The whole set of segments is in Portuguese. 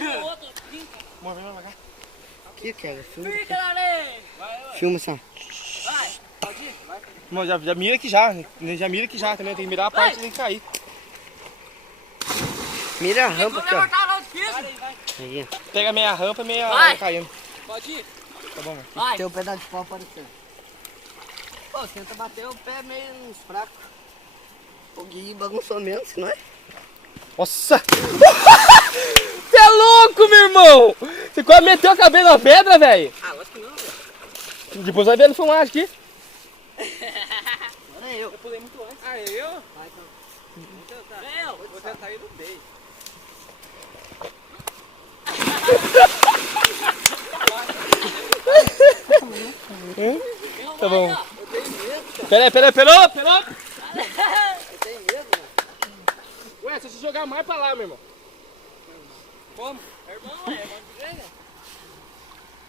Amor, vem pra cá. Aqui, cara, filma. Fica na areia. Vai, Filma só. vai. Pode ir, vai. Amor, já mira aqui já. Já mira aqui já também. Tem que mirar a parte que tem que cair. Mira a rampa aqui, ó. Vai. Aí, ó. Pega meia rampa, meia Vai. caindo. Pode ir. Tá bom, mano. Vai. Tem um pedaço de pau aparecendo. Pô, tenta bater o pé meio nos fracos. O Gui bagunçou menos, não é? Nossa! Você é louco, meu irmão! Você quase meteu a cabeça na pedra, velho! Ah, lógico que não, velho. Depois vai ver no filmagem aqui. Olha eu. Eu pulei muito antes. Ah, eu? Vai, então. Vamos tentar. Eu. Vou tentar ir no meio. Tá bom. Eu tenho medo, cara. Pera! Eu tenho medo, mano. Ué, se você jogar mais pra lá, meu irmão. Como? É irmão de Grêmio.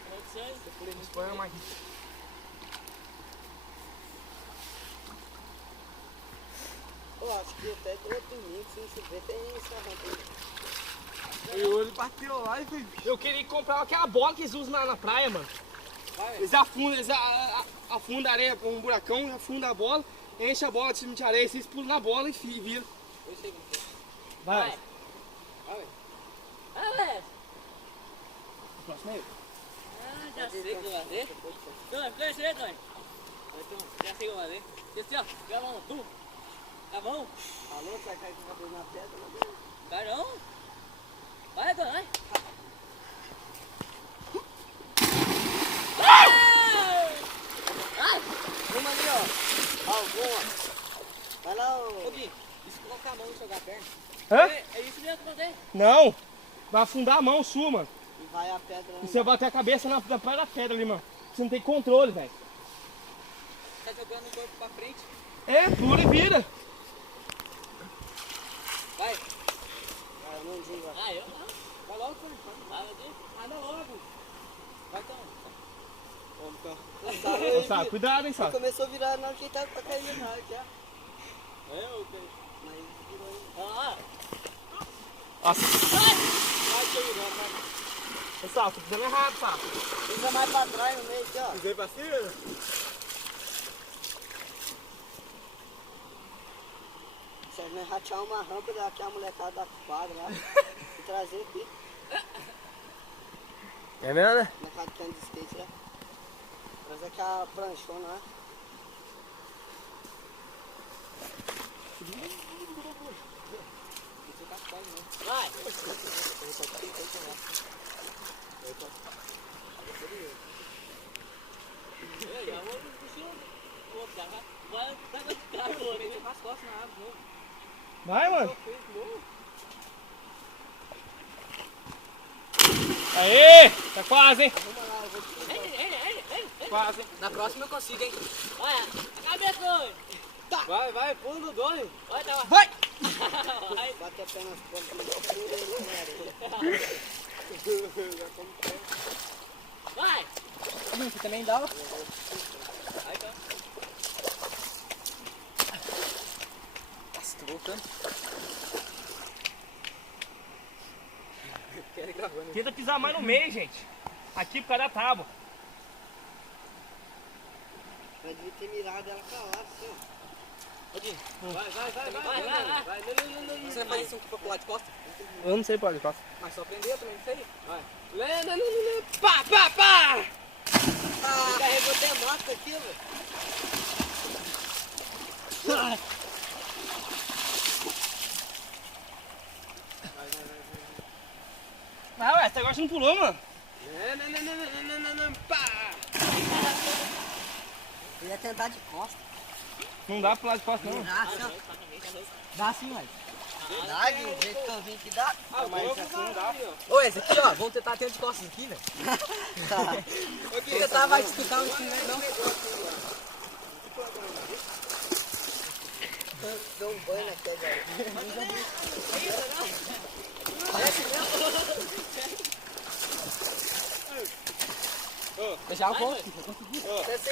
Irmão de sangue. Põe mais. Pô, acho que até do outro domingo, se não chover, tem essa rampa aí. Ele bateu lá e fez. Eu queria comprar aquela bola que eles usam na praia, mano. Vai. Eles afundam a areia, um buracão, afunda a bola, enche a bola de areia, vocês pulam na bola e viram. Eu sei como que é. Vai. Vai. Ah, velho. O próximo é ele. Ah, já sei que eu vou fazer. Tony, fica isso aí, Tony. Vai, Tony. Já sei que eu vou fazer. Desce, ó. Pega a mão. Tu. A mão. Falou que vai cair com o cabelo na pedra, mas... Vai não. Vai, Tony. Vai. Uma ali, ó. Alguma. Vai lá, Ô, ô. Gui. E se colocar a mão e jogar a perna? Hã? É isso mesmo que eu mandei. Não! Vai afundar a mão sua, mano. E vai a pedra. E você vai bater a cabeça na praia da pedra ali, mano. Você não tem controle, velho. Tá jogando o corpo pra frente. É, pula e vira. Vai. Vai, a mãozinha, vai. Ah, eu não. Vai logo, Tony. Vai, meu Deus. Ah, não, logo. Vai, Tony. Vamos, então. Ô, Sá, cuidado, hein, Sá. Começou a virar na hora que ele tava pra cair na área já. É, eu tenho. Mas virou aí. Olha lá. Nossa. Vai, Tony, vai. Ô, Sá, tô pisando errado, Sá. Pisa mais pra trás no meio aqui, ó. Pisei pra cima? Sérgio, nós ratear uma rampa daqui a molecada da quadra lá. E trazer aqui. É mesmo, né? Mercado de cano de skate lá. Trazer aqui a pranchona lá. Vai. Eu já vou puxar o outro. Vai ficar o outro. Meti as costas na água de novo. Vai, mano. Fez de novo. Aê! Tá quase, hein? Ele. Quase, hein? Na próxima eu consigo, hein? Olha, a cabeça hoje. Vai, pula no Doni. Vai, tá. Vai! Vai. Bate a perna nas pontas. Vai. Você também dá, ó. Vai, tá. Nossa, tô voltando. Quero gravando. Tenta pisar mais no meio, gente. Aqui por causa da tábua. Mas devia ter mirado ela pra lá, assim, ó. Vai. Vai. Você vai fazer isso pra pular de costas? Eu não sei pode, passa. Mas só prender também, não sei. Vai. Pá! Carregou até a mata aqui, velho. Ah, ué, até agora você não pulou, mano. Não, pá! Eu ia tentar de costas. Não dá pra pular de costas, não. Dá assim, ó. Dá sim, mas. Dá, de um jeito que eu vim que dá. Mas isso aqui não dá. Ô, esse aqui, ó, vamos tentar ter de costas aqui, velho. Vou tentar, vai te explicar um pouquinho, não? Deu um banho na queda aí. Deixar um pouco.